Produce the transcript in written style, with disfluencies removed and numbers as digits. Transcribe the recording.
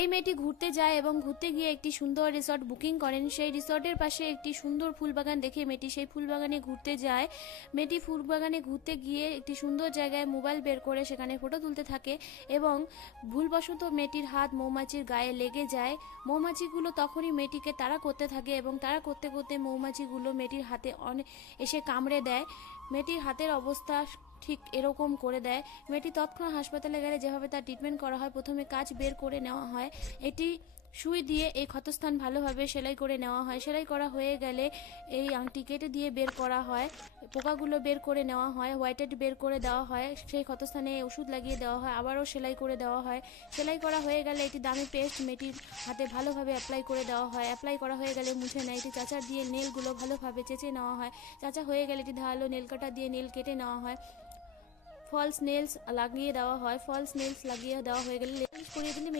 এই মেয়েটি ঘুরতে যায় এবং ঘুরতে গিয়ে একটি সুন্দর রিসর্ট বুকিং করেন। সেই রিসর্টের পাশে একটি সুন্দর ফুলবাগান দেখে মেয়েটি সেই ফুলবাগানে ঘুরতে যায়। মেয়েটি ফুলবাগানে ঘুরতে গিয়ে একটি সুন্দর জায়গায় মোবাইল বের করে সেখানে ফটো তুলতে থাকে এবং ভুলবশত মেয়েটির হাত মৌমাছির গায়ে লেগে যায়। মৌমাছিগুলো তখনই মেয়েটিকে তাড়া করতে থাকে এবং তাড়া করতে করতে মৌমাছিগুলো মেয়েটির হাতে এসে কামড়ে দেয়। মেয়েটির হাতের অবস্থা ঠিক এরকম করে দেয়। মেয়েটি তৎক্ষণাৎ হাসপাতালে গেলে যেভাবে তার ট্রিটমেন্ট করা হয়, প্রথমে কাঁচ বের করে নেওয়া হয়, এটি সুই দিয়ে এই ক্ষতস্থান ভালোভাবে সেলাই করে নেওয়া হয়। সেলাই করা হয়ে গেলে এই আংটি কেটে দিয়ে বের করা হয়, পোকাগুলো বের করে নেওয়া হয়, হোয়াইটেড বের করে দেওয়া হয়, সেই ক্ষতস্থানে ওষুধ লাগিয়ে দেওয়া হয়, আবারও সেলাই করে দেওয়া হয়। সেলাই করা হয়ে গেলে এটি দামি পেস্ট মেয়েটির হাতে ভালোভাবে অ্যাপ্লাই করে দেওয়া হয়। অ্যাপ্লাই করা হয়ে গেলে মুছে নেয়। এটি চাচার দিয়ে নেলগুলো ভালোভাবে চেঁচে নেওয়া হয়। চাচা হয়ে গেলে এটি ধারালো নেল কাটা দিয়ে নেল কেটে নেওয়া হয়। ফলস নেলস লাগিয়ে দেওয়া হয়। ফলস নেলস লাগিয়ে দেওয়া হয়ে গেলে লেন্স করিয়ে দিলে